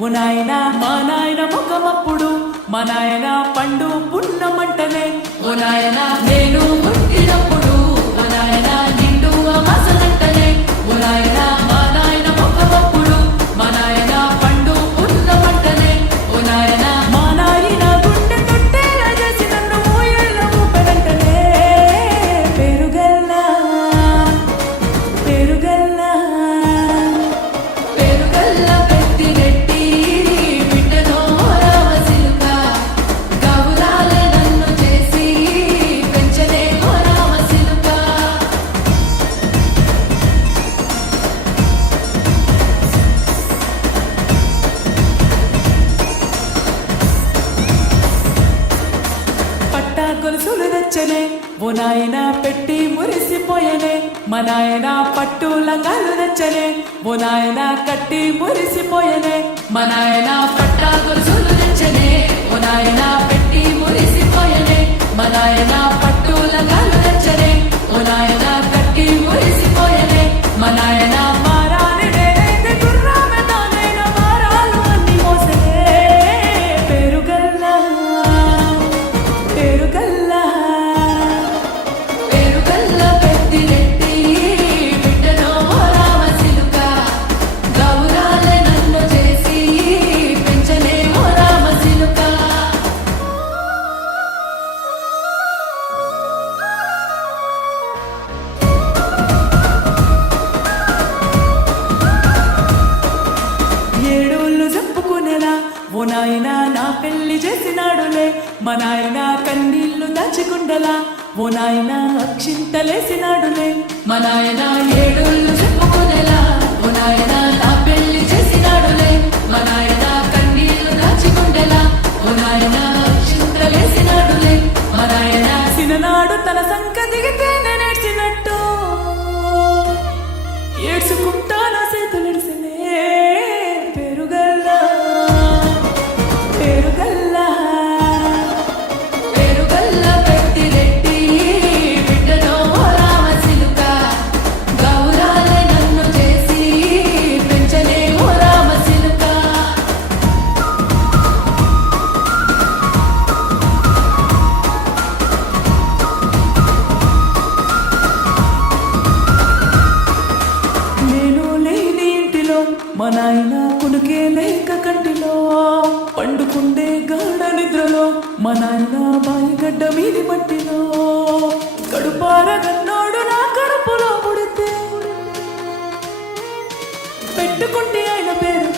ఓ నాయన మా నాయన ముఖమప్పుడు మా నాయన పండు పున్నమంటనే ఓ నాయన నేను పుట్టినప్పుడు ఓ నాయన నిండు అమాసనంటనే ఓ నాయన మా నాయన ముఖమప్పుడు మా నాయన పండు పున్నమంటనే ఓ నాయన మా నాయన గుండె తొట్టేలా చేసి నన్ను మూయళ్ళ ఊపెనంటనే పేరుగల్లా పేరుగల్లా పేరుగల్లా పెట్టిరెట్టి బిడ్డనో రామసిలుక గౌరాలే నన్ను చేసి పెంచలే ఓ రామసిలుక పట్టా గొలుసులు తెచ్చనే ఓ నాయన పెట్టి మురిసిపోయనే మా నాయన పట్టు లంగాలు తెచ్చనే ఓ నాయన కట్టి మురిసిపోయనే మా నాయన పట్టా గొలుసులు తెచ్చనే ఓ నాయన పెట్టి మురిసిపోయనే మా నాయన పట్టు లంగాలు తెచ్చనే ఓ నాయన కట్టి మురిసిపోయనే మా నాయన మారాని నేనైతే గుర్రామె తానైన మారాలు అన్ని మోసనే పేరుగల్లా పేరుగల్లా పేరుగల్లా పెట్టిరెట్టి బిడ్డనో రామసిలుక గౌరాలే నన్ను చేసి పెంచలే ఓ రామసిలుక ఏడోళ్ళు చెప్పుకునేలా ఓ నాయన నా పెళ్లి చేసినాడులే మా నాయన కన్నీళ్లు దాచుకుండలా ఓ నాయన అక్షింతలేసినాడులే మా నాయన ఏడోళ్ళు చెప్పుకునేలా ఓ నాయన నా పెళ్లి చేసినాడులే మా నాయన కన్నీళ్లు దాచుకుండలా ఓ నాయన అక్షింతలేసినాడులే మా నాయన సిననాడు తన సంక దిగితే నేనేడ్చినట్టు ఏడ్చుకుంటా నా చేతులెడిసినే పేరుగల్లా పేరుగల్లా పేరుగల్లా పెట్టిరెట్టి బిడ్డనో రామసిలుక గౌరాలే నన్ను చేసి పెంచలే ఓ రామసిలుక నేను లేని ఇంటిలో మా నాయన కునుకే లేక కంటిలో పండుకుండే గాఢ నిద్రలో మా నాయన బాయిగడ్డ మీది మట్టిలో కడుపారగన్నోడు నా కడుపులో పుడితే పెట్టుకుంటే ఆయన పేరు